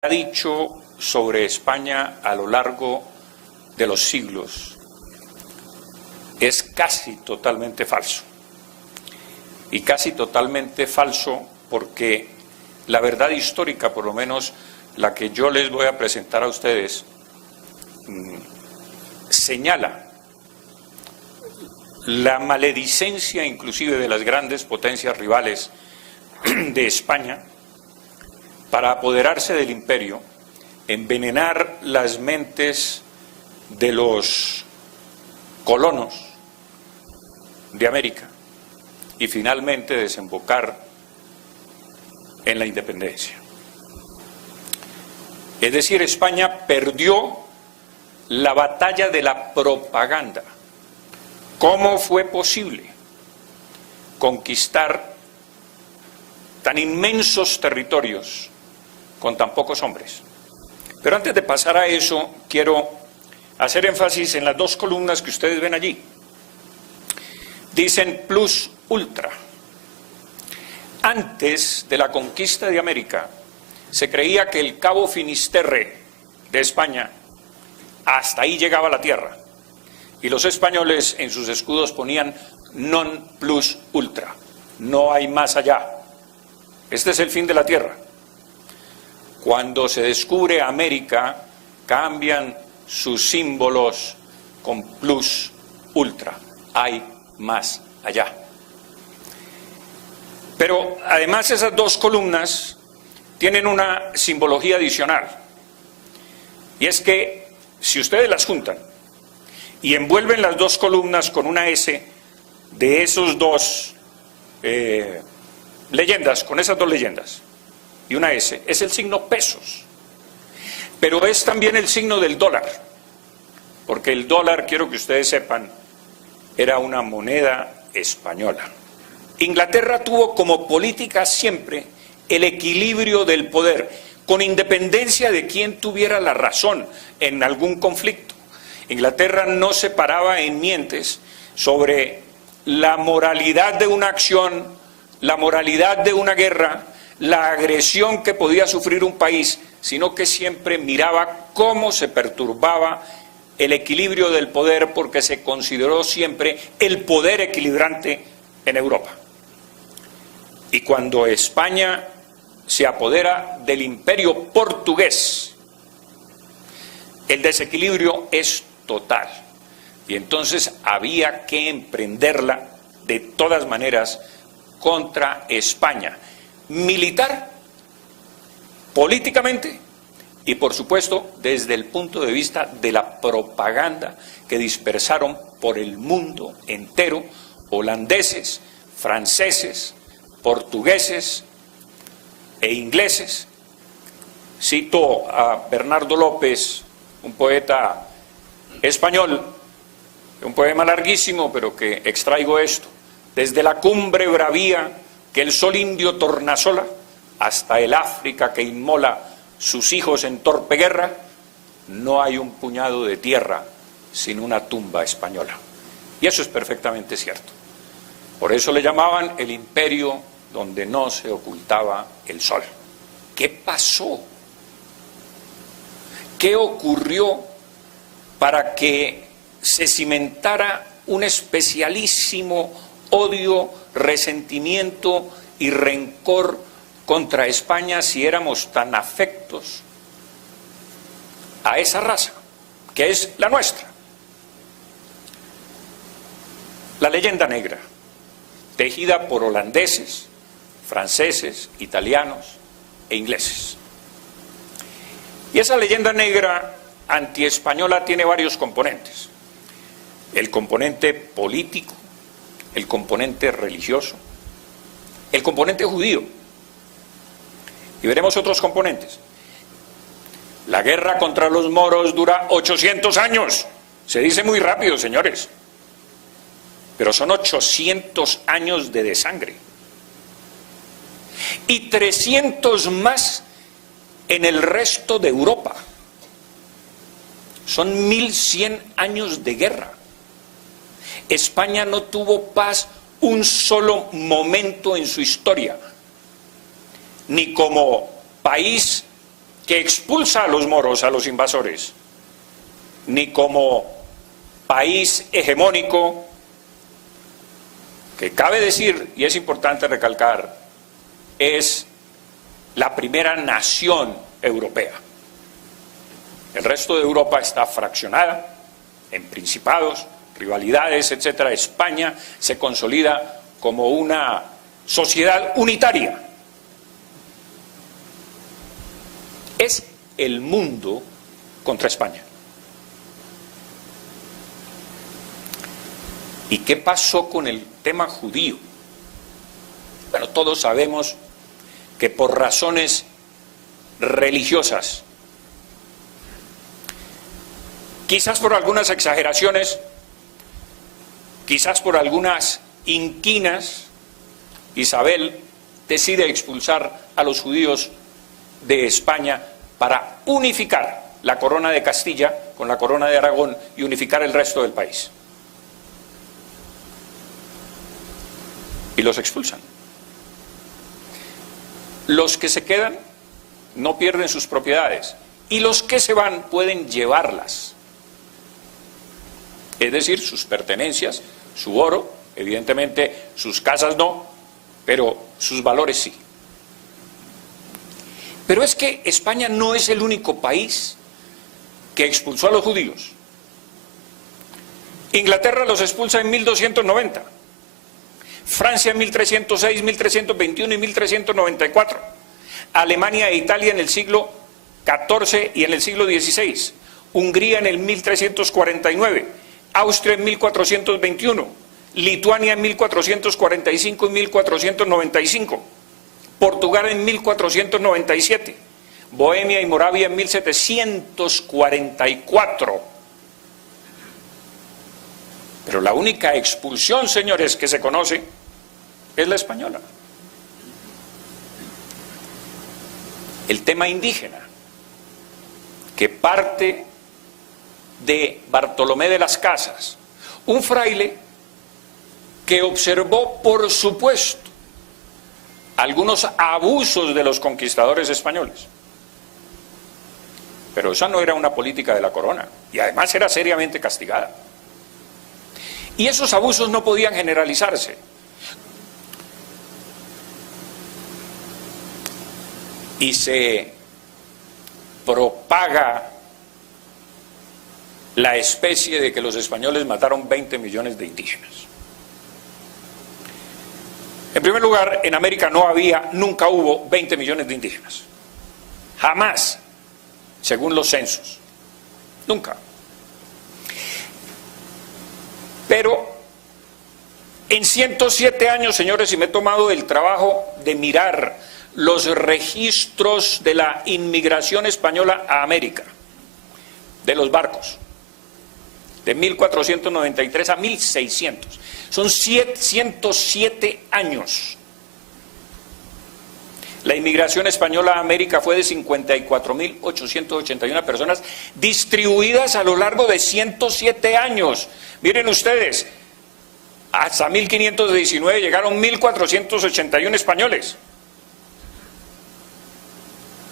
ha dicho sobre España a lo largo de los siglos es casi totalmente falso. Y casi totalmente falso porque la verdad histórica, por lo menos la que yo les voy a presentar a ustedes, señala la maledicencia inclusive de las grandes potencias rivales de España para apoderarse del imperio, envenenar las mentes de los colonos de América y finalmente desembocar en la independencia. Es decir, España perdió la batalla de la propaganda. ¿Cómo fue posible conquistar tan inmensos territorios con tan pocos hombres? Pero antes de pasar a eso, quiero hacer énfasis en las dos columnas que ustedes ven allí. Dicen plus ultra. Antes de la conquista de América, se creía que el Cabo Finisterre de España, hasta ahí llegaba la tierra. Y los españoles en sus escudos ponían non plus ultra, no hay más allá. Este es el fin de la tierra. Cuando se descubre América, cambian sus símbolos con plus ultra, hay más allá. Pero además esas dos columnas tienen una simbología adicional. Y es que si ustedes las juntan y envuelven las dos columnas con una S de esos dos leyendas, con esas dos leyendas y una S, es el signo pesos. Pero es también el signo del dólar, porque el dólar, quiero que ustedes sepan, era una moneda española. Inglaterra tuvo como política siempre el equilibrio del poder, con independencia de quién tuviera la razón en algún conflicto. Inglaterra no se paraba en mientes sobre la moralidad de una acción, la moralidad de una guerra, la agresión que podía sufrir un país, sino que siempre miraba cómo se perturbaba el equilibrio del poder, porque se consideró siempre el poder equilibrante en Europa. Y cuando España se apodera del imperio portugués, el desequilibrio es total. Y entonces había que emprenderla de todas maneras contra España, militar, políticamente y por supuesto desde el punto de vista de la propaganda que dispersaron por el mundo entero holandeses, franceses, portugueses e ingleses. Cito a Bernardo López, un poeta español, un poema larguísimo, pero que extraigo esto: desde la cumbre bravía que el sol indio tornasola, hasta el África que inmola sus hijos en torpe guerra, no hay un puñado de tierra sin una tumba española. Y eso es perfectamente cierto. Por eso le llamaban el imperio donde no se ocultaba el sol. ¿Qué pasó? ¿Qué ocurrió para que se cimentara un especialísimo odio, resentimiento y rencor contra España si éramos tan afectos a esa raza, que es la nuestra? La leyenda negra, tejida por holandeses, franceses, italianos e ingleses. Y esa leyenda negra antiespañola tiene varios componentes: el componente político, el componente religioso, el componente judío, y veremos otros componentes. La guerra contra los moros dura 800 años, se dice muy rápido, señores, pero son 800 años de desangre, y 300 más en el resto de Europa. Son 1100 años de guerra. España no tuvo paz un solo momento en su historia, ni como país que expulsa a los moros, a los invasores, ni como país hegemónico, que cabe decir, y es importante recalcar, es la primera nación europea. El resto de Europa está fraccionada en principados, rivalidades, etcétera. España se consolida como una sociedad unitaria. Es el mundo contra España. ¿Y qué pasó con el tema judío? Bueno, todos sabemos que por razones religiosas, quizás por algunas exageraciones, quizás por algunas inquinas, Isabel decide expulsar a los judíos de España para unificar la corona de Castilla con la corona de Aragón y unificar el resto del país. Y los expulsan. Los que se quedan no pierden sus propiedades y los que se van pueden llevarlas. Es decir, sus pertenencias, su oro, evidentemente sus casas no, pero sus valores sí. Pero es que España no es el único país que expulsó a los judíos. Inglaterra los expulsa en 1290, Francia en 1306, 1321 y 1394, Alemania e Italia en el siglo XIV y en el siglo XVI, Hungría en el 1349, Austria en 1421, Lituania en 1445 y 1495, Portugal en 1497, Bohemia y Moravia en 1744. Pero la única expulsión, señores, que se conoce es la española. El tema indígena, que parte de Bartolomé de las Casas, un fraile que observó, por supuesto, algunos abusos de los conquistadores españoles. Pero esa no era una política de la corona, y además era seriamente castigada. Y esos abusos no podían generalizarse. Y se propaga la especie de que los españoles mataron 20 millones de indígenas. En primer lugar, en América nunca hubo 20 millones de indígenas. Jamás, según los censos. Nunca. Pero en 107 años, señores, y me he tomado el trabajo de mirar los registros de la inmigración española a América, de los barcos, de 1493 a 1600. Son 107 años. La inmigración española a América fue de 54.881 personas distribuidas a lo largo de 107 años. Miren ustedes, hasta 1519 llegaron 1.481 españoles.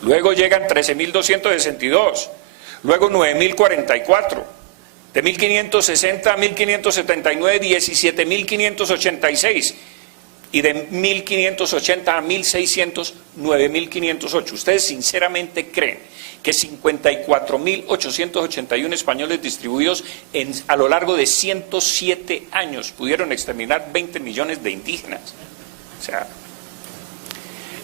Luego llegan 13.262, luego 9.044. De 1560 a 1579, 17.586. Y de 1580 a 1600, 9.508. ¿Ustedes sinceramente creen que 54.881 españoles distribuidos a lo largo de 107 años pudieron exterminar 20 millones de indígenas? O sea,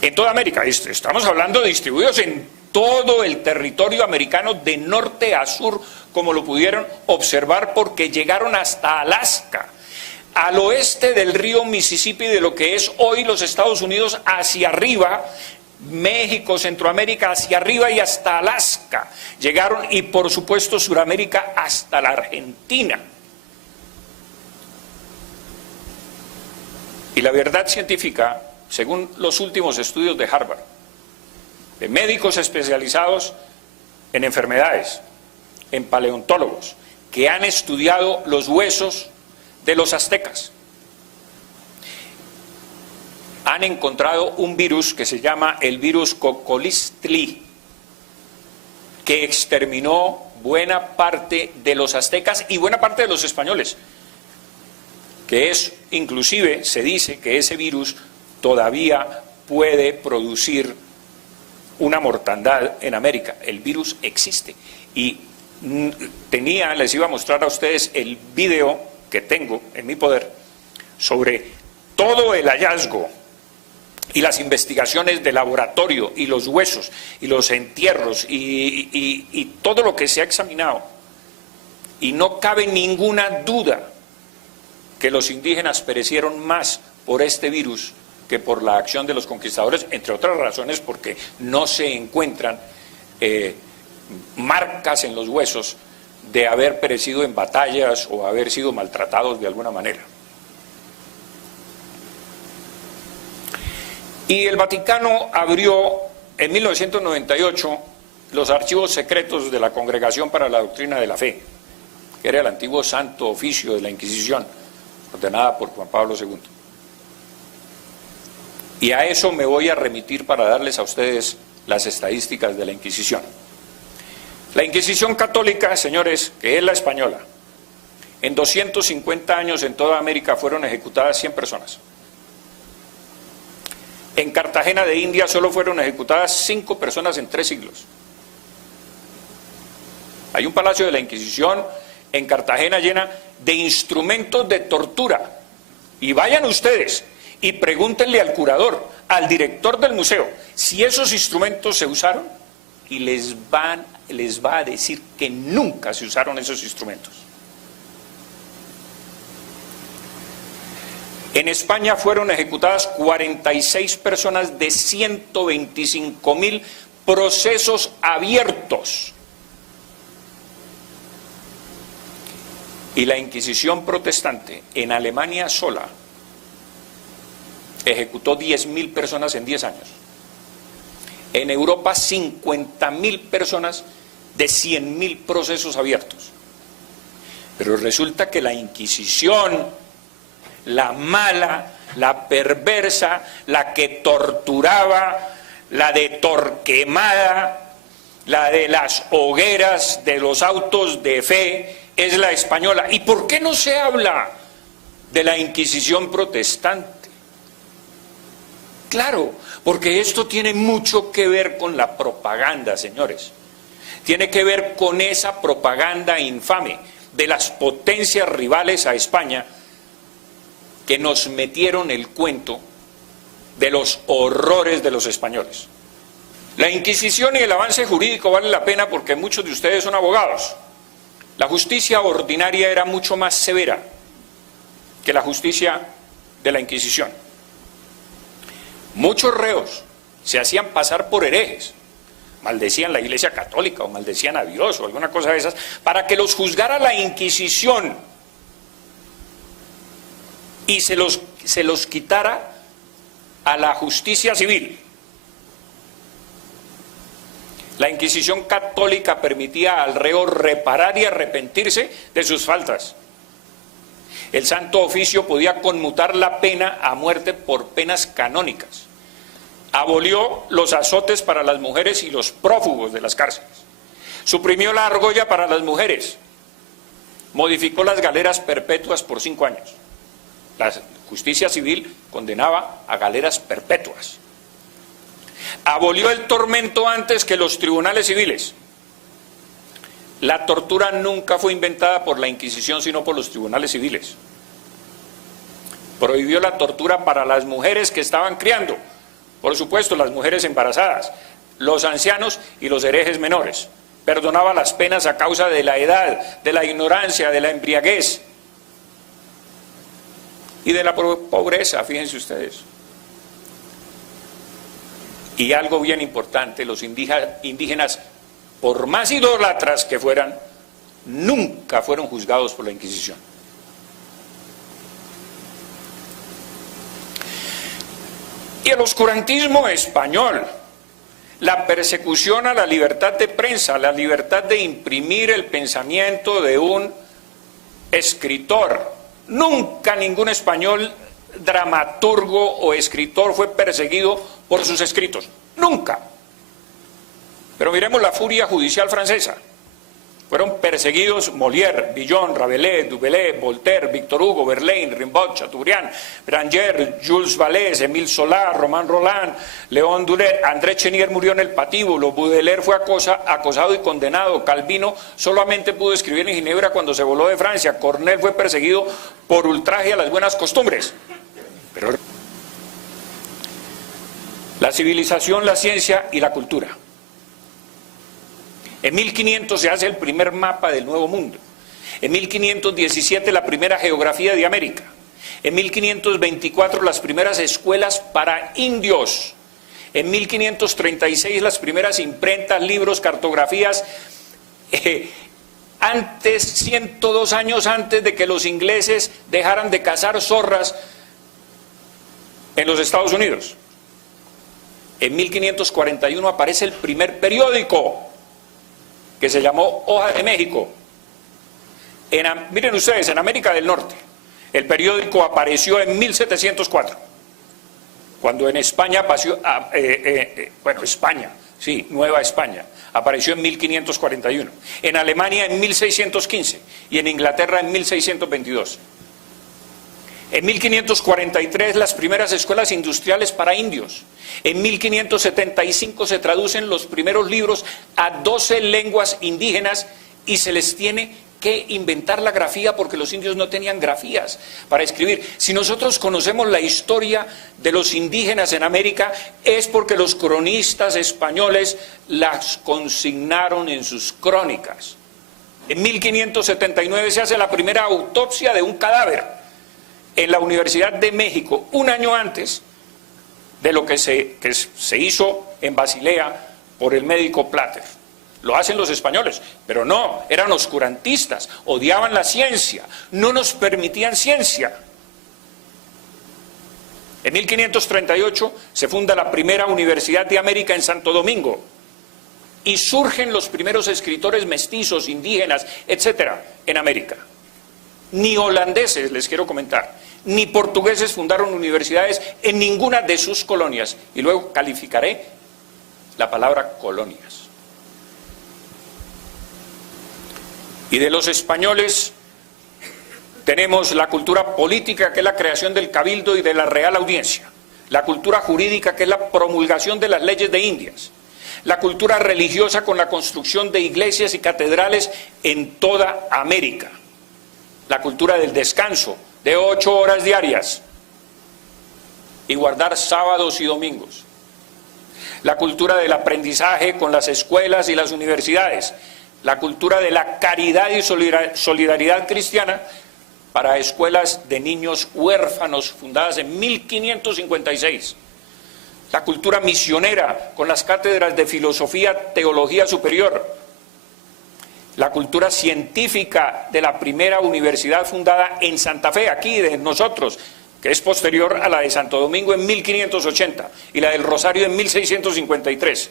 en toda América, estamos hablando de distribuidos en todo el territorio americano de norte a sur, como lo pudieron observar, porque llegaron hasta Alaska, al oeste del río Mississippi, de lo que es hoy los Estados Unidos, hacia arriba, México, Centroamérica, hacia arriba y hasta Alaska. Llegaron, y por supuesto Suramérica, hasta la Argentina. Y la verdad científica, según los últimos estudios de Harvard, de médicos especializados en enfermedades, en paleontólogos, que han estudiado los huesos de los aztecas, han encontrado un virus que se llama el virus Cocolistli, que exterminó buena parte de los aztecas y buena parte de los españoles, que es, inclusive se dice que ese virus todavía puede producir una mortandad en América. El virus existe y les iba a mostrar a ustedes el video que tengo en mi poder sobre todo el hallazgo y las investigaciones de laboratorio y los huesos y los entierros y todo lo que se ha examinado. Y no cabe ninguna duda que los indígenas perecieron más por este virus que por la acción de los conquistadores, entre otras razones porque no se encuentran marcas en los huesos de haber perecido en batallas o haber sido maltratados de alguna manera. Y el Vaticano abrió en 1998 los archivos secretos de la Congregación para la Doctrina de la Fe, que era el antiguo Santo Oficio de la Inquisición, ordenada por Juan Pablo II. Y a eso me voy a remitir para darles a ustedes las estadísticas de la Inquisición. La Inquisición católica, señores, que es la española, en 250 años en toda América fueron ejecutadas 100 personas. En Cartagena de India solo fueron ejecutadas 5 personas en 3 siglos. Hay un palacio de la Inquisición en Cartagena llena de instrumentos de tortura. Y vayan ustedes y pregúntenle al curador, al director del museo, si esos instrumentos se usaron, y les va a decir que nunca se usaron esos instrumentos. En España fueron ejecutadas 46 personas de 125.000 procesos abiertos. Y la Inquisición protestante en Alemania sola ejecutó 10.000 personas en 10 años. En Europa 50.000 personas de 100.000 procesos abiertos. Pero resulta que la Inquisición, la mala, la perversa, la que torturaba, la de Torquemada, la de las hogueras de los autos de fe, es la española. ¿Y por qué no se habla de la Inquisición protestante? Claro, porque esto tiene mucho que ver con la propaganda, señores. Tiene que ver con esa propaganda infame de las potencias rivales a España que nos metieron el cuento de los horrores de los españoles. La Inquisición y el avance jurídico vale la pena porque muchos de ustedes son abogados. La justicia ordinaria era mucho más severa que la justicia de la Inquisición. Muchos reos se hacían pasar por herejes, maldecían la Iglesia Católica o maldecían a Dios o alguna cosa de esas, para que los juzgara la Inquisición y se los quitara a la justicia civil. La Inquisición católica permitía al reo reparar y arrepentirse de sus faltas. El Santo Oficio podía conmutar la pena a muerte por penas canónicas. Abolió los azotes para las mujeres y los prófugos de las cárceles. Suprimió la argolla para las mujeres. Modificó las galeras perpetuas por 5 años. La justicia civil condenaba a galeras perpetuas. Abolió el tormento antes que los tribunales civiles. La tortura nunca fue inventada por la Inquisición, sino por los tribunales civiles. Prohibió la tortura para las mujeres que estaban criando, por supuesto las mujeres embarazadas, los ancianos y los herejes menores. Perdonaba las penas a causa de la edad, de la ignorancia, de la embriaguez y de la pobreza, fíjense ustedes. Y algo bien importante, los indígenas, por más idólatras que fueran, nunca fueron juzgados por la Inquisición. Y el oscurantismo español, la persecución a la libertad de prensa, la libertad de imprimir el pensamiento de un escritor. Nunca ningún español dramaturgo o escritor fue perseguido por sus escritos. Nunca. Pero miremos la furia judicial francesa. Fueron perseguidos Molière, Villon, Rabelais, Dubélé, Voltaire, Victor Hugo, Verlaine, Rimbaud, Chateaubriand, Branger, Jules Vallée, Émile Zola, Romain Rolland, Léon Duret, André Chenier murió en el patíbulo, Baudelaire fue acosado y condenado, Calvino solamente pudo escribir en Ginebra cuando se voló de Francia, Corneille fue perseguido por ultraje a las buenas costumbres. Pero la civilización, la ciencia y la cultura. En 1500 se hace el primer mapa del Nuevo Mundo. En 1517 la primera geografía de América. En 1524 las primeras escuelas para indios. En 1536 las primeras imprentas, libros, cartografías. Antes, 102 años antes de que los ingleses dejaran de cazar zorras en los Estados Unidos. En 1541 aparece el primer periódico, que se llamó Hoja de México. Miren ustedes, en América del Norte, el periódico apareció en 1704, cuando en España Nueva España, apareció en 1541, en Alemania en 1615 y en Inglaterra en 1622. En 1543 las primeras escuelas industriales para indios. En 1575 se traducen los primeros libros a 12 lenguas indígenas y se les tiene que inventar la grafía porque los indios no tenían grafías para escribir. Si nosotros conocemos la historia de los indígenas en América es porque los cronistas españoles las consignaron en sus crónicas. En 1579 se hace la primera autopsia de un cadáver en la Universidad de México, un año antes de lo que se hizo en Basilea por el médico Plater. Lo hacen los españoles, pero no, eran oscurantistas, odiaban la ciencia, no nos permitían ciencia. En 1538 se funda la primera Universidad de América en Santo Domingo y surgen los primeros escritores mestizos, indígenas, etcétera, en América. Ni holandeses, les quiero comentar, ni portugueses fundaron universidades en ninguna de sus colonias. Y luego calificaré la palabra colonias. Y de los españoles tenemos la cultura política, que es la creación del cabildo y de la Real Audiencia. La cultura jurídica, que es la promulgación de las leyes de Indias. La cultura religiosa, con la construcción de iglesias y catedrales en toda América. La cultura del descanso, de 8 horas diarias, y guardar sábados y domingos. La cultura del aprendizaje con las escuelas y las universidades. La cultura de la caridad y solidaridad cristiana para escuelas de niños huérfanos fundadas en 1556. La cultura misionera con las cátedras de filosofía, teología superior. La cultura científica de la primera universidad fundada en Santa Fe, aquí de nosotros, que es posterior a la de Santo Domingo en 1580 y la del Rosario en 1653.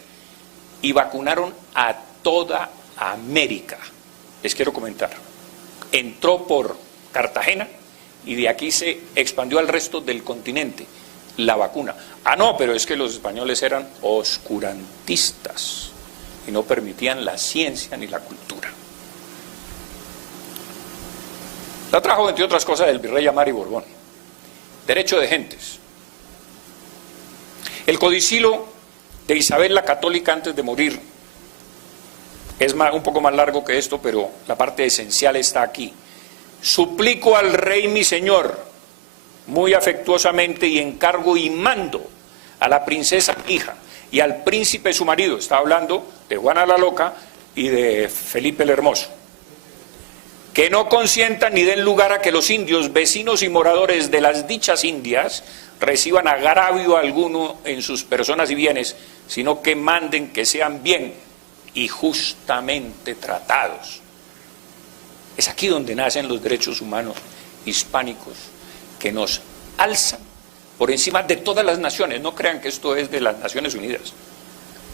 Y vacunaron a toda América. Les quiero comentar. Entró por Cartagena y de aquí se expandió al resto del continente la vacuna. Ah, no, pero es que los españoles eran oscurantistas y no permitían la ciencia ni la cultura. La trajo, entre otras cosas, del virrey Amari Borbón. Derecho de gentes. El codicilo de Isabel la Católica antes de morir es un poco más largo que esto, pero la parte esencial está aquí. Suplico al rey mi señor, muy afectuosamente, y encargo y mando a la princesa hija y al príncipe su marido, está hablando de Juana la Loca y de Felipe el Hermoso, que no consientan ni den lugar a que los indios, vecinos y moradores de las dichas Indias, reciban agravio alguno en sus personas y bienes, sino que manden que sean bien y justamente tratados. Es aquí donde nacen los derechos humanos hispánicos, que nos alzan por encima de todas las naciones. No crean que esto es de las Naciones Unidas.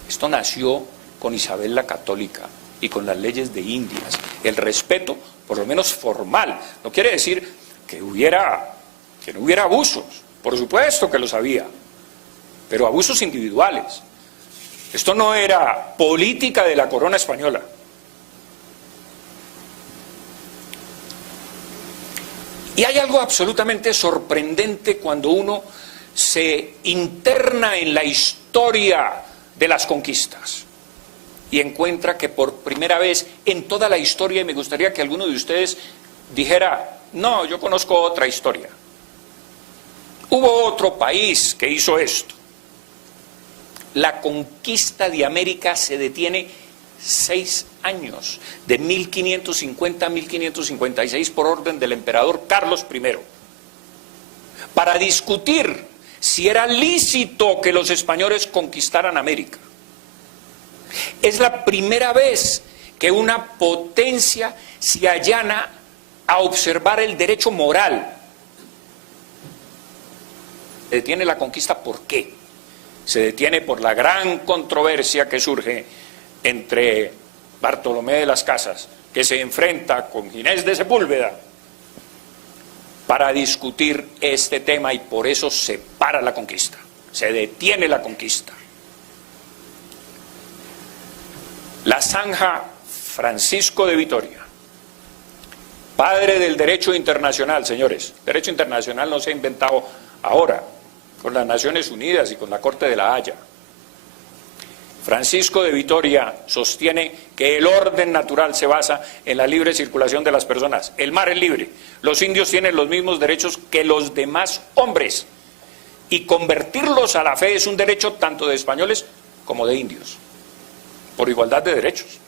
Esto nació con Isabel la Católica y con las leyes de Indias. El respeto, por lo menos formal, no quiere decir que no hubiera abusos. Por supuesto que los había, pero abusos individuales. Esto no era política de la corona española. Y hay algo absolutamente sorprendente cuando uno se interna en la historia de las conquistas y encuentra que por primera vez en toda la historia, y me gustaría que alguno de ustedes dijera, no, yo conozco otra historia. Hubo otro país que hizo esto. La conquista de América se detiene 6 años, de 1550 a 1556, por orden del emperador Carlos I, para discutir si era lícito que los españoles conquistaran América. Es la primera vez que una potencia se allana a observar el derecho moral. Se detiene la conquista, ¿por qué? Se detiene por la gran controversia que surge entre Bartolomé de las Casas, que se enfrenta con Ginés de Sepúlveda para discutir este tema, y por eso se para la conquista, se detiene la conquista. La zanja Francisco de Vitoria, padre del derecho internacional, señores. Derecho internacional no se ha inventado ahora, con las Naciones Unidas y con la Corte de la Haya. Francisco de Vitoria sostiene que el orden natural se basa en la libre circulación de las personas. El mar es libre. Los indios tienen los mismos derechos que los demás hombres. Y convertirlos a la fe es un derecho tanto de españoles como de indios, por igualdad de derechos.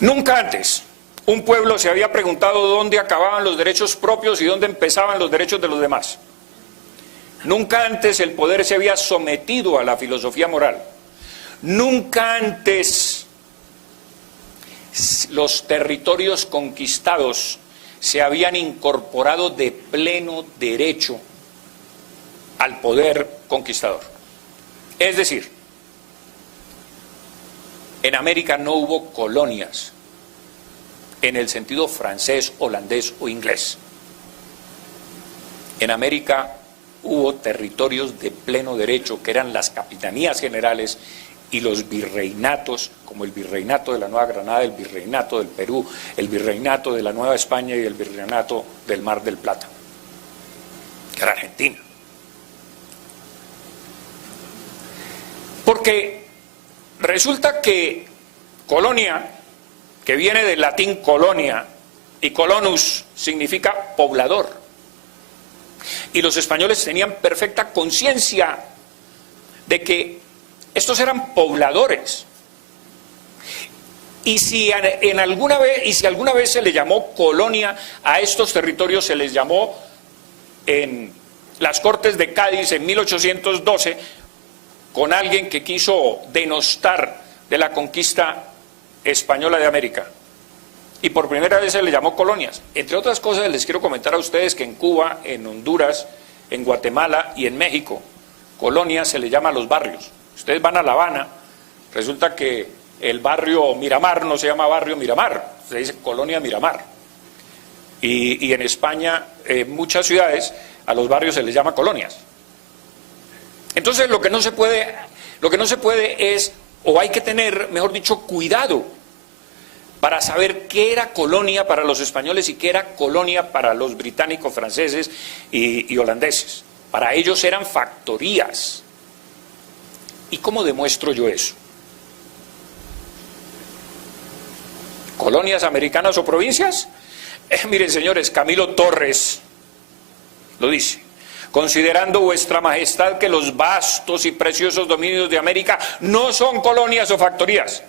Nunca antes un pueblo se había preguntado dónde acababan los derechos propios y dónde empezaban los derechos de los demás. Nunca antes el poder se había sometido a la filosofía moral. Nunca antes los territorios conquistados se habían incorporado de pleno derecho al poder conquistador. Es decir, en América no hubo colonias en el sentido francés, holandés o inglés. En América hubo territorios de pleno derecho, que eran las capitanías generales y los virreinatos, como el virreinato de la Nueva Granada, el virreinato del Perú, el virreinato de la Nueva España y el virreinato del Mar del Plata, que era Argentina. Porque resulta que colonia, que viene del latín colonia, y colonus significa poblador, y los españoles tenían perfecta conciencia de que estos eran pobladores. Y si alguna vez se le llamó colonia a estos territorios, se les llamó en las Cortes de Cádiz en 1812, con alguien que quiso denostar de la conquista española de América. Y por primera vez se le llamó colonias. Entre otras cosas, les quiero comentar a ustedes que en Cuba, en Honduras, en Guatemala y en México, colonias se le llama a los barrios. Ustedes van a La Habana, resulta que el barrio Miramar no se llama barrio Miramar, se dice colonia Miramar. Y en España, en muchas ciudades, a los barrios se les llama colonias. Entonces lo que no se puede es, o hay que tener, mejor dicho, cuidado para saber qué era colonia para los españoles y qué era colonia para los británicos, franceses y holandeses. Para ellos eran factorías. ¿Y cómo demuestro yo eso? ¿Colonias americanas o provincias? Miren, señores, Camilo Torres lo dice: considerando vuestra majestad que los vastos y preciosos dominios de América no son colonias o factorías,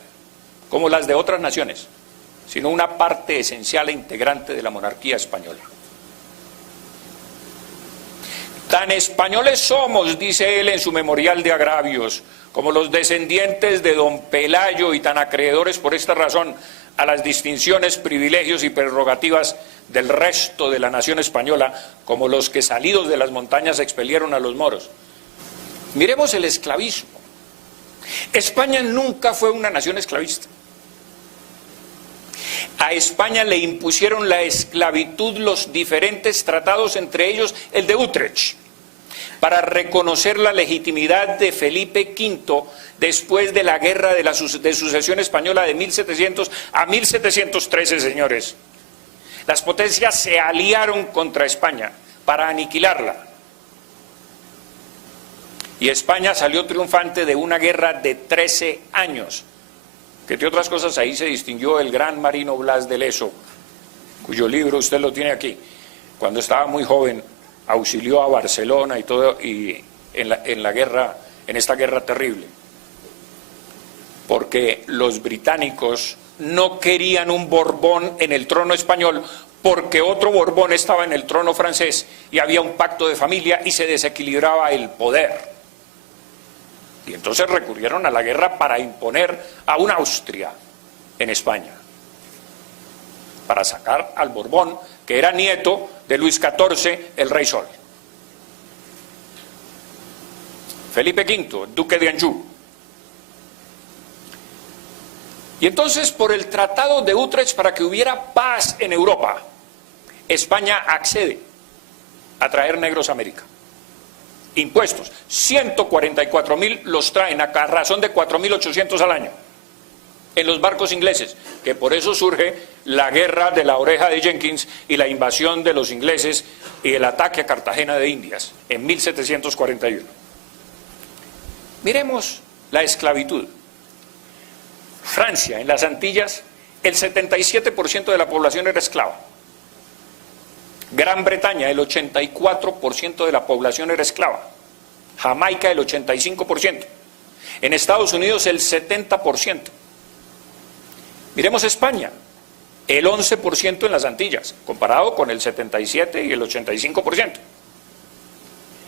como las de otras naciones, sino una parte esencial e integrante de la monarquía española. Tan españoles somos, dice él en su memorial de agravios, como los descendientes de don Pelayo, y tan acreedores por esta razón a las distinciones, privilegios y prerrogativas del resto de la nación española, como los que salidos de las montañas expelieron a los moros. Miremos el esclavismo. España nunca fue una nación esclavista. A España le impusieron la esclavitud los diferentes tratados, entre ellos el de Utrecht. para reconocer la legitimidad de Felipe V después de la guerra de sucesión española de 1700 a 1713, señores. Las potencias se aliaron contra España para aniquilarla. Y España salió triunfante de una guerra de 13 años, que entre otras cosas ahí se distinguió el gran marino Blas de Leso, cuyo libro usted lo tiene aquí. Cuando estaba muy joven auxilió a Barcelona y todo, y en la guerra, en esta guerra terrible, porque los británicos no querían un Borbón en el trono español, porque otro Borbón estaba en el trono francés y había un pacto de familia y se desequilibraba el poder. Y entonces recurrieron a la guerra para imponer a una Austria en España, para sacar al Borbón, que era nieto de Luis XIV, el Rey Sol. Felipe V, duque de Anjou. Y entonces, por el Tratado de Utrecht, para que hubiera paz en Europa, España accede a traer negros a América. Impuestos, 144.000 los traen a razón de 4.800 al año en los barcos ingleses, que por eso surge la guerra de la Oreja de Jenkins y la invasión de los ingleses y el ataque a Cartagena de Indias en 1741. Miremos la esclavitud. Francia, en las Antillas, el 77% de la población era esclava. Gran Bretaña, el 84% de la población era esclava. Jamaica, el 85%. En Estados Unidos, el 70%. Miremos España, el 11% en las Antillas, comparado con el 77% y el 85%.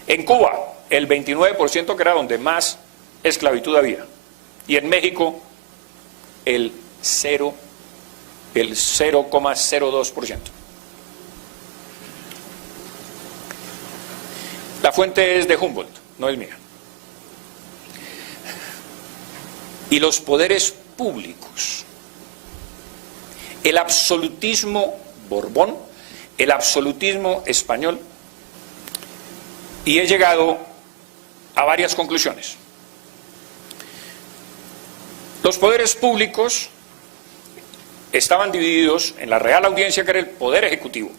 En Cuba, el 29%, que era donde más esclavitud había. Y en México, el 0,02%. La fuente es de Humboldt, no es mía. Y los poderes públicos. El absolutismo Borbón, el absolutismo español, y he llegado a varias conclusiones. Los poderes públicos estaban divididos en la Real Audiencia, que era el poder ejecutivo,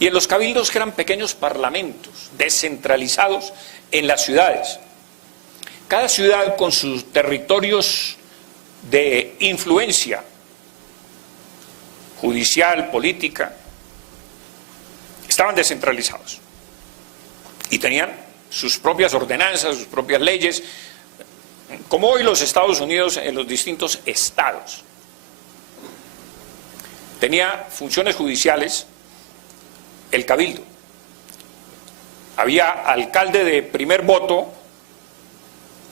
y en los cabildos, que eran pequeños parlamentos descentralizados en las ciudades. Cada ciudad con sus territorios de influencia judicial, política, estaban descentralizados y tenían sus propias ordenanzas, sus propias leyes, como hoy los Estados Unidos en los distintos estados. Tenía funciones judiciales el cabildo. Había alcalde de primer voto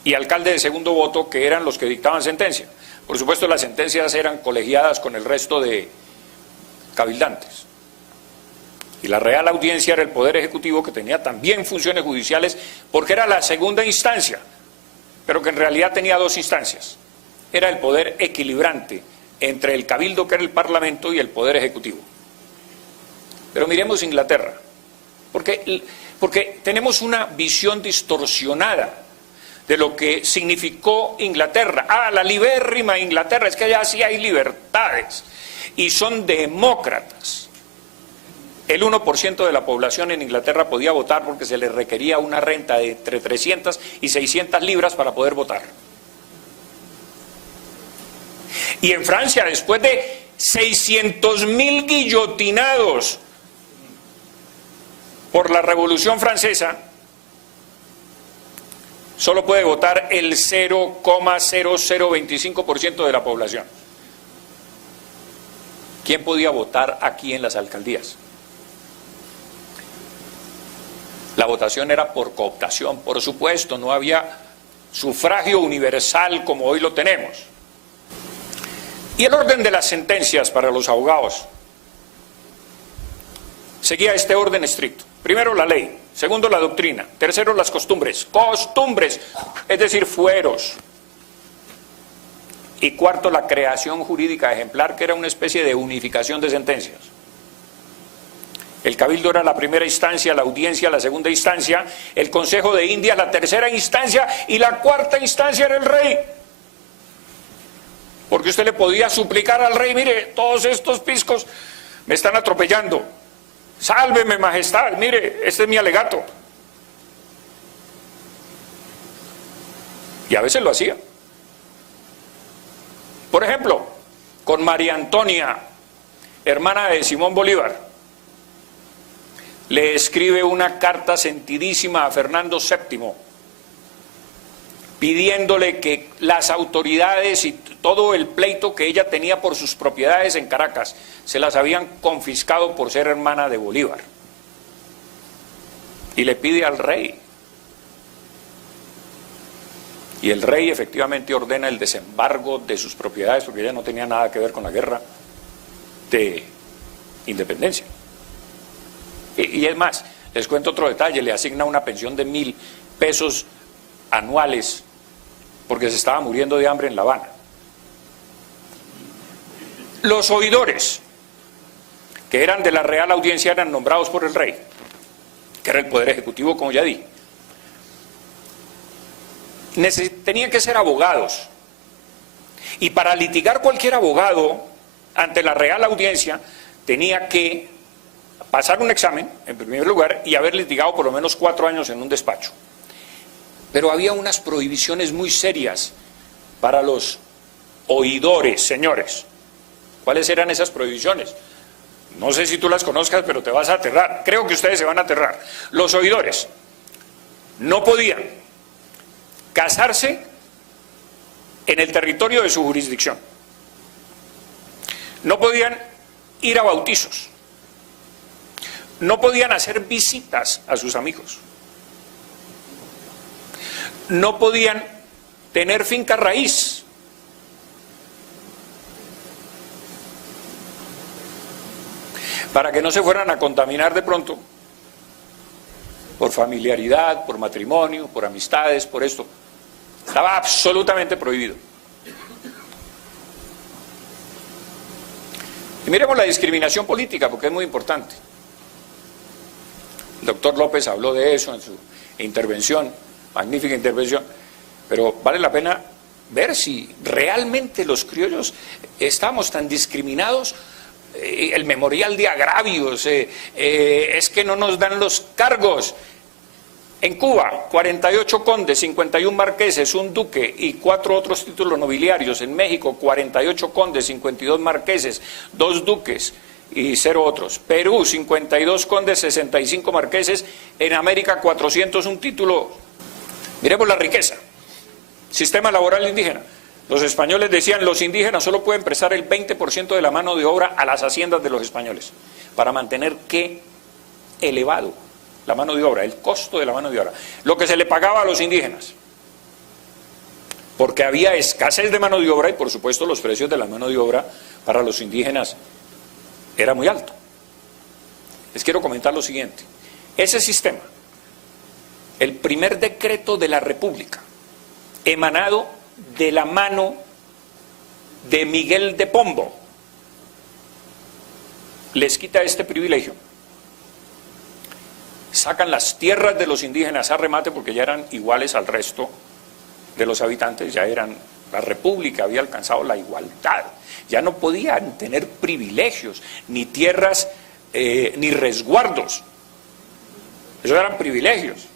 y alcalde de segundo voto, que eran los que dictaban sentencia. Por supuesto, las sentencias eran colegiadas con el resto de cabildantes. Y la Real Audiencia era el poder ejecutivo, que tenía también funciones judiciales, porque era la segunda instancia, pero que en realidad tenía dos instancias. Era el poder equilibrante entre el cabildo, que era el parlamento, y el poder ejecutivo. Pero miremos Inglaterra, porque tenemos una visión distorsionada de lo que significó Inglaterra. Ah, la libérrima Inglaterra, es que allá sí hay libertades y son demócratas. El 1% de la población en Inglaterra podía votar porque se les requería una renta de entre 300 y 600 libras para poder votar. Y en Francia, después de 600.000 guillotinados por la Revolución Francesa, solo puede votar el 0,0025% de la población. ¿Quién podía votar aquí en las alcaldías? La votación era por cooptación, por supuesto, no había sufragio universal como hoy lo tenemos. Y el orden de las sentencias para los abogados seguía este orden estricto. Primero la ley, segundo la doctrina, tercero las costumbres, es decir, fueros. Y cuarto, la creación jurídica ejemplar, que era una especie de unificación de sentencias. El Cabildo era la primera instancia, la audiencia la segunda instancia, el Consejo de Indias la tercera instancia y la cuarta instancia era el rey. Porque usted le podía suplicar al rey, mire, todos estos piscos me están atropellando, sálveme majestad, mire, este es mi alegato. Y a veces lo hacía. Por ejemplo, con María Antonia, hermana de Simón Bolívar, le escribe una carta sentidísima a Fernando VII, pidiéndole que las autoridades y todo el pleito que ella tenía por sus propiedades en Caracas, se las habían confiscado por ser hermana de Bolívar. Y le pide al rey. Y el rey efectivamente ordena el desembargo de sus propiedades, porque ella no tenía nada que ver con la guerra de independencia. Y es más, les cuento otro detalle, le asigna una pensión de 1.000 pesos anuales porque se estaba muriendo de hambre en La Habana. Los oidores, que eran de la Real Audiencia, eran nombrados por el rey, que era el poder ejecutivo, como ya di. Tenían que ser abogados. Y para litigar cualquier abogado ante la Real Audiencia tenía que pasar un examen, en primer lugar, y haber litigado por lo menos 4 años en un despacho. Pero había unas prohibiciones muy serias para los oidores, señores. ¿Cuáles eran esas prohibiciones? No sé si tú las conozcas, pero te vas a aterrar. Creo que ustedes se van a aterrar. Los oidores no podían casarse en el territorio de su jurisdicción. No podían ir a bautizos. No podían hacer visitas a sus amigos. No podían tener finca raíz. Para que no se fueran a contaminar de pronto por familiaridad, por matrimonio, por amistades, por esto. Estaba absolutamente prohibido. Y miremos la discriminación política, porque es muy importante. El doctor López habló de eso en su intervención, magnífica intervención, pero vale la pena ver si realmente los criollos estamos tan discriminados. El memorial de agravios, es que no nos dan los cargos. En Cuba, 48 condes, 51 marqueses, un duque y 4 otros títulos nobiliarios. En México, 48 condes, 52 marqueses, 2 duques y 0 otros. Perú, 52 condes, 65 marqueses. En América, 401 títulos. Miremos la riqueza. Sistema laboral indígena. Los españoles decían, los indígenas solo pueden prestar el 20% de la mano de obra a las haciendas de los españoles, para mantener ¿qué? Elevado la mano de obra, el costo de la mano de obra, lo que se le pagaba a los indígenas, porque había escasez de mano de obra y por supuesto los precios de la mano de obra para los indígenas era muy alto. Les quiero comentar lo siguiente, ese sistema, el primer decreto de la República, emanado de la mano de Miguel de Pombo, les quita este privilegio. Sacan las tierras de los indígenas a remate porque ya eran iguales al resto de los habitantes, ya eran, la República había alcanzado la igualdad, ya no podían tener privilegios, ni tierras, ni resguardos, esos eran privilegios.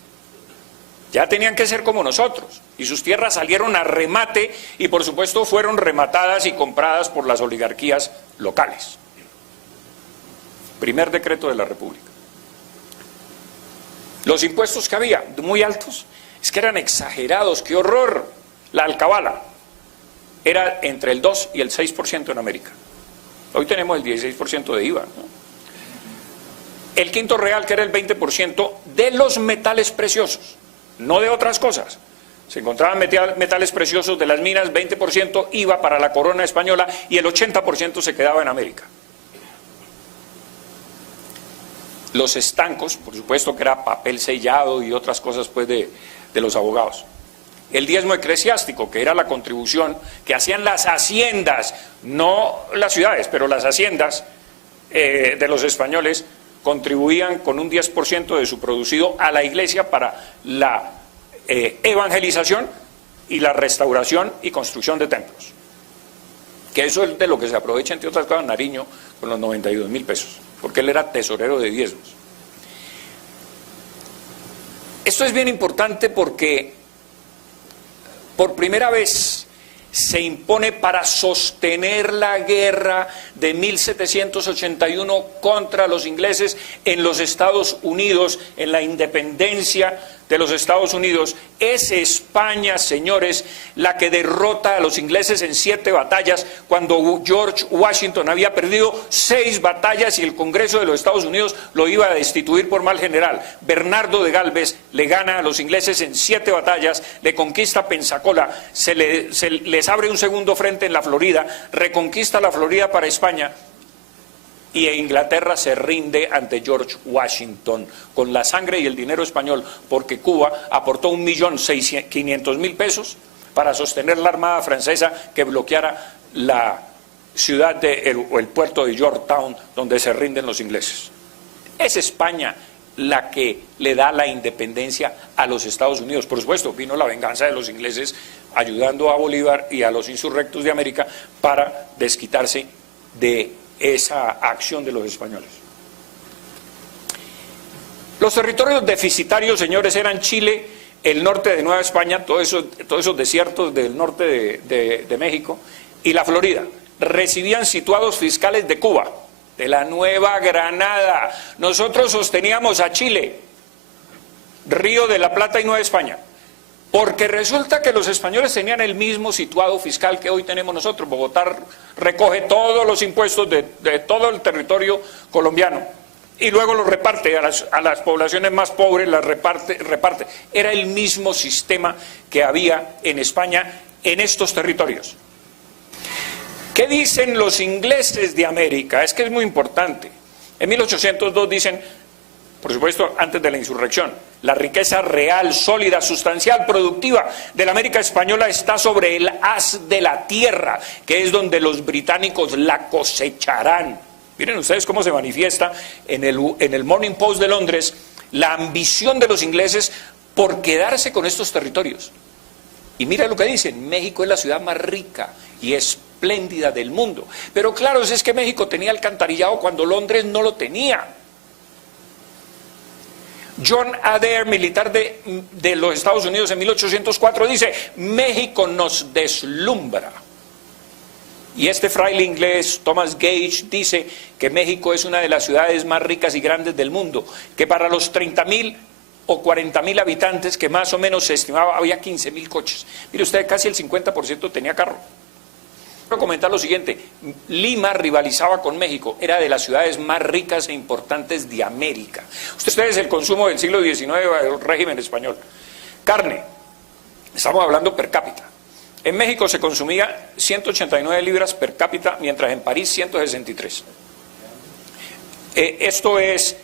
Ya tenían que ser como nosotros, y sus tierras salieron a remate y por supuesto fueron rematadas y compradas por las oligarquías locales. Primer decreto de la República. Los impuestos que había, muy altos, es que eran exagerados, ¡qué horror! La alcabala era entre el 2 y el 6% en América. Hoy tenemos el 16% de IVA, ¿no? El quinto real, que era el 20% de los metales preciosos, no de otras cosas. Se encontraban metales preciosos de las minas, 20% iba para la corona española y el 80% se quedaba en América. Los estancos, por supuesto que era papel sellado y otras cosas pues de los abogados. El diezmo eclesiástico, que era la contribución que hacían las haciendas, no las ciudades, pero las haciendas de los españoles contribuían con un 10% de su producido a la iglesia para la evangelización y la restauración y construcción de templos. Que eso es de lo que se aprovecha, entre otras cosas, Nariño con los 92.000 pesos, porque él era tesorero de diezmos. Esto es bien importante porque por primera vez se impone para sostener la guerra de 1781 contra los ingleses en los Estados Unidos, en la independencia de los Estados Unidos. Es España, señores, la que derrota a los ingleses en 7 batallas, cuando George Washington había perdido 6 batallas y el Congreso de los Estados Unidos lo iba a destituir por mal general. Bernardo de Galvez le gana a los ingleses en 7 batallas, le conquista Pensacola, les abre un segundo frente en la Florida, reconquista la Florida para España, y Inglaterra se rinde ante George Washington con la sangre y el dinero español, porque Cuba aportó 1.500.000 pesos para sostener la armada francesa que bloqueara la ciudad o el puerto de Yorktown, donde se rinden los ingleses. Es España la que le da la independencia a los Estados Unidos. Por supuesto, vino la venganza de los ingleses ayudando a Bolívar y a los insurrectos de América para desquitarse de esa acción de los españoles. Los territorios deficitarios, señores, eran Chile, el norte de Nueva España, todos esos desiertos del norte de México, y la Florida. Recibían situados fiscales de Cuba, de la Nueva Granada. Nosotros sosteníamos a Chile, Río de la Plata y Nueva España, porque resulta que los españoles tenían el mismo situado fiscal que hoy tenemos nosotros. Bogotá recoge todos los impuestos de todo el territorio colombiano y luego los reparte a las poblaciones más pobres, las reparte. Era el mismo sistema que había en España en estos territorios. ¿Qué dicen los ingleses de América? Es que es muy importante. En 1802 dicen, por supuesto, antes de la insurrección, la riqueza real, sólida, sustancial, productiva de la América española está sobre el haz de la tierra, que es donde los británicos la cosecharán. Miren ustedes cómo se manifiesta en el Morning Post de Londres la ambición de los ingleses por quedarse con estos territorios. Y mira lo que dicen: México es la ciudad más rica y espléndida del mundo. Pero claro, es que México tenía alcantarillado cuando Londres no lo tenía. John Adair, militar de los Estados Unidos en 1804, dice: México nos deslumbra. Y este fraile inglés, Thomas Gage, dice que México es una de las ciudades más ricas y grandes del mundo, que para los 30.000 o 40.000 habitantes que más o menos se estimaba, había 15.000 coches. Mire usted, casi el 50% tenía carro. Quiero comentar lo siguiente: Lima rivalizaba con México, era de las ciudades más ricas e importantes de América. Ustedes, el consumo del siglo XIX del régimen español. Carne, estamos hablando per cápita. En México se consumía 189 libras per cápita, mientras en París 163. Esto es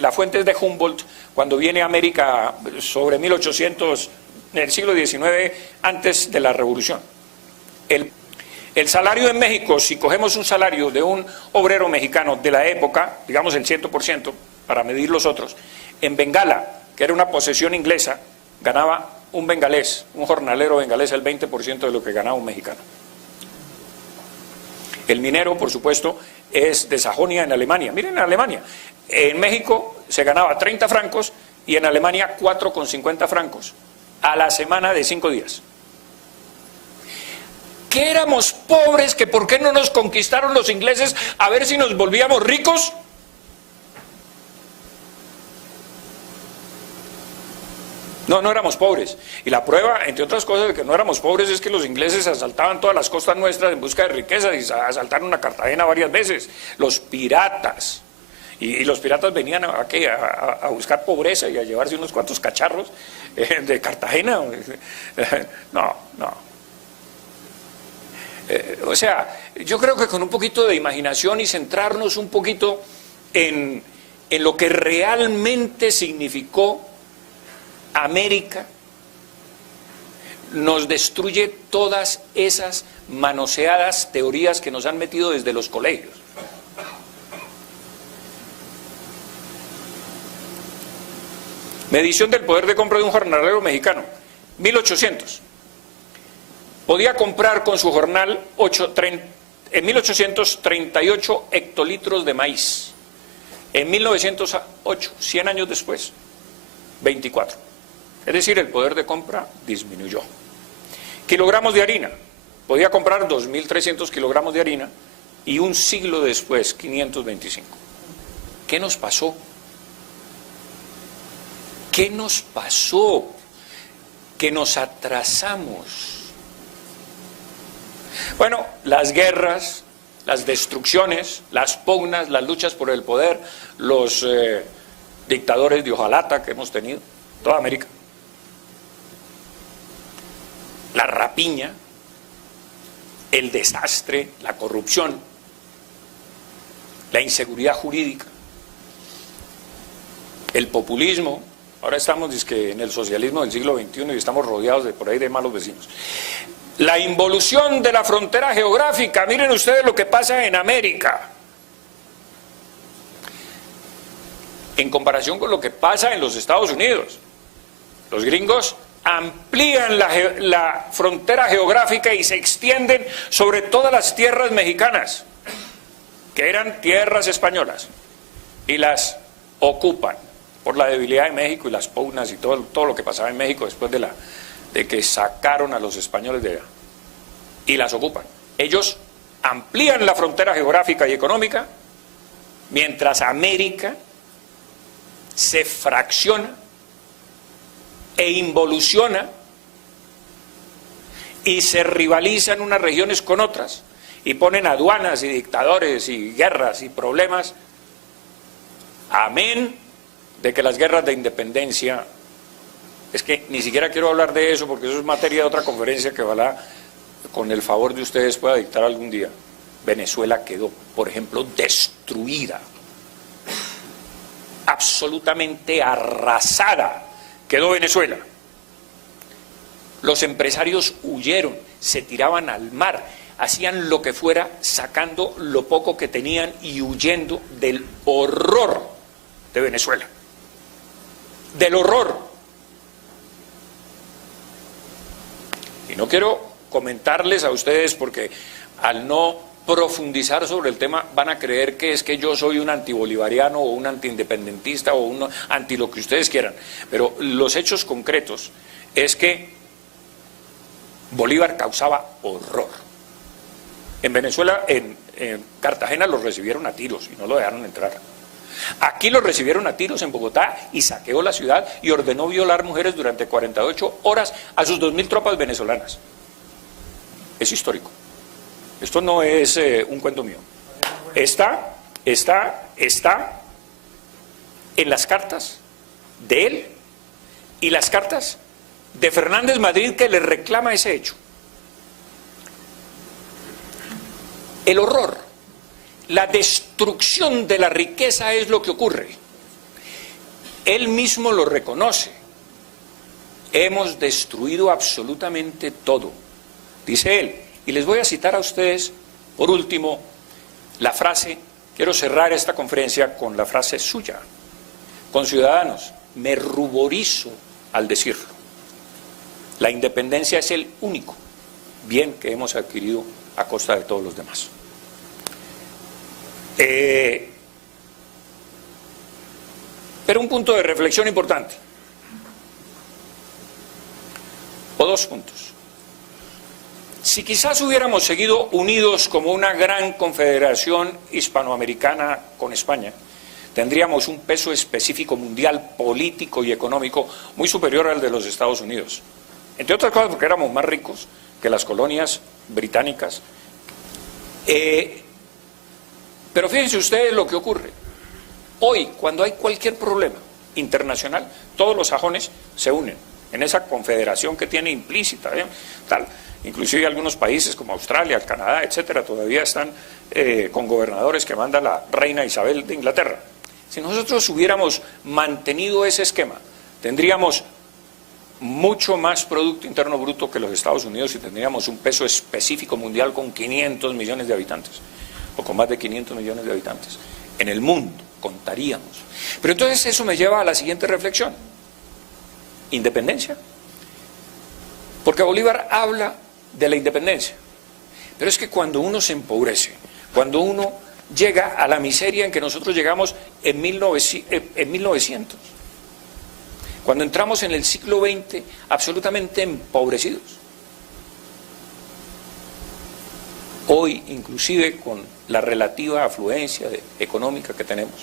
la fuente de Humboldt, cuando viene a América sobre 1800, en el siglo XIX, antes de la Revolución. El salario en México, si cogemos un salario de un obrero mexicano de la época, digamos el 100%, para medir los otros, en Bengala, que era una posesión inglesa, ganaba un bengalés, un jornalero bengalés, el 20% de lo que ganaba un mexicano. El minero, por supuesto, es de Sajonia, en Alemania. Miren, en Alemania, en México se ganaba 30 francos y en Alemania 4,50 francos a la semana de 5 días. ¿Que éramos pobres? ¿Que por qué no nos conquistaron los ingleses a ver si nos volvíamos ricos? No, no éramos pobres. Y la prueba, entre otras cosas, de que no éramos pobres es que los ingleses asaltaban todas las costas nuestras en busca de riqueza y asaltaron a Cartagena varias veces. Los piratas. Y los piratas venían a buscar pobreza y a llevarse unos cuantos cacharros de Cartagena. No. O sea, yo creo que con un poquito de imaginación y centrarnos un poquito en lo que realmente significó América, nos destruye todas esas manoseadas teorías que nos han metido desde los colegios. Medición del poder de compra de un jornalero mexicano, 1800. Podía comprar con su jornal en 1838 hectolitros de maíz. En 1908, 100 años después, 24. Es decir, el poder de compra disminuyó. Kilogramos de harina. Podía comprar 2.300 kilogramos de harina y un siglo después, 525. ¿Qué nos pasó? ¿Qué nos pasó? Que nos atrasamos. Bueno, las guerras, las destrucciones, las pugnas, las luchas por el poder, los dictadores de hojalata que hemos tenido, toda América, la rapiña, el desastre, la corrupción, la inseguridad jurídica, el populismo. Ahora estamos en el socialismo del siglo XXI y estamos rodeados de por ahí de malos vecinos. La involución de la frontera geográfica. Miren ustedes lo que pasa en América en comparación con lo que pasa en los Estados Unidos. Los gringos amplían la frontera geográfica y se extienden sobre todas las tierras mexicanas, que eran tierras españolas, y las ocupan por la debilidad de México y las pugnas y todo lo que pasaba en México después de que sacaron a los españoles de allá, y las ocupan. Ellos amplían la frontera geográfica y económica, mientras América se fracciona e involuciona y se rivalizan unas regiones con otras y ponen aduanas y dictadores y guerras y problemas, amén de que las guerras de independencia, es que ni siquiera quiero hablar de eso porque eso es materia de otra conferencia que ojalá con el favor de ustedes pueda dictar algún día. Venezuela quedó, por ejemplo, destruida, absolutamente arrasada quedó Venezuela. Los empresarios huyeron, se tiraban al mar, hacían lo que fuera, sacando lo poco que tenían y huyendo del horror de Venezuela. Del horror. Y no quiero comentarles a ustedes porque al no profundizar sobre el tema van a creer que es que yo soy un antibolivariano o un antiindependentista o un anti lo que ustedes quieran, pero los hechos concretos es que Bolívar causaba horror. En Venezuela, en Cartagena los recibieron a tiros y no lo dejaron entrar. Aquí los recibieron a tiros en Bogotá y saqueó la ciudad y ordenó violar mujeres durante 48 horas a sus 2.000 tropas venezolanas. Es histórico. Esto no es un cuento mío. Está en las cartas de él y las cartas de Fernández Madrid que le reclama ese hecho. El horror, la destrucción de la riqueza es lo que ocurre. Él mismo lo reconoce. Hemos destruido absolutamente todo, dice él. Y les voy a citar a ustedes, por último, la frase, quiero cerrar esta conferencia con la frase suya. Conciudadanos, me ruborizo al decirlo. La independencia es el único bien que hemos adquirido a costa de todos los demás. Pero un punto de reflexión importante, o dos puntos. Si quizás hubiéramos seguido unidos como una gran confederación hispanoamericana con España, tendríamos un peso específico mundial, político y económico muy superior al de los Estados Unidos. Entre otras cosas porque éramos más ricos que las colonias británicas. Pero fíjense ustedes lo que ocurre. Hoy, cuando hay cualquier problema internacional, todos los sajones se unen en esa confederación que tiene implícita, tal. Inclusive algunos países como Australia, Canadá, etcétera, todavía están con gobernadores que manda la reina Isabel de Inglaterra. Si nosotros hubiéramos mantenido ese esquema, tendríamos mucho más Producto Interno Bruto que los Estados Unidos y tendríamos un peso específico mundial con 500 millones de habitantes, o con más de 500 millones de habitantes. En el mundo contaríamos. Pero entonces eso me lleva a la siguiente reflexión. independencia. Porque Bolívar habla de la independencia. Pero es que cuando uno se empobrece, cuando uno llega a la miseria en que nosotros llegamos en 1900, cuando entramos en el siglo XX absolutamente empobrecidos, hoy inclusive con la relativa afluencia económica que tenemos,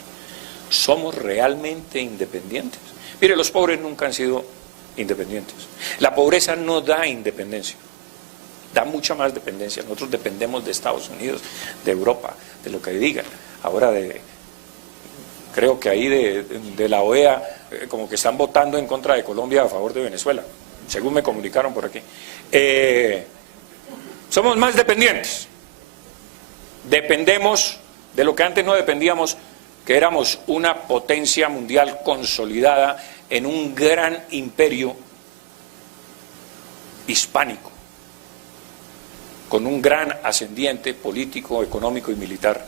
¿somos realmente independientes? Mire, los pobres nunca han sido independientes. La pobreza no da independencia, da mucha más dependencia. Nosotros dependemos de Estados Unidos, de Europa, de lo que digan. Ahora creo que ahí de la OEA como que están votando en contra de Colombia a favor de Venezuela, según me comunicaron por aquí. Somos más dependientes. Dependemos de lo que antes no dependíamos, que éramos una potencia mundial consolidada en un gran imperio hispánico, con un gran ascendiente político, económico y militar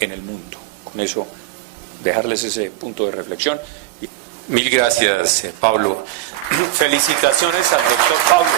en el mundo. Con eso, dejarles ese punto de reflexión. Mil gracias, Pablo. Felicitaciones al doctor Pablo.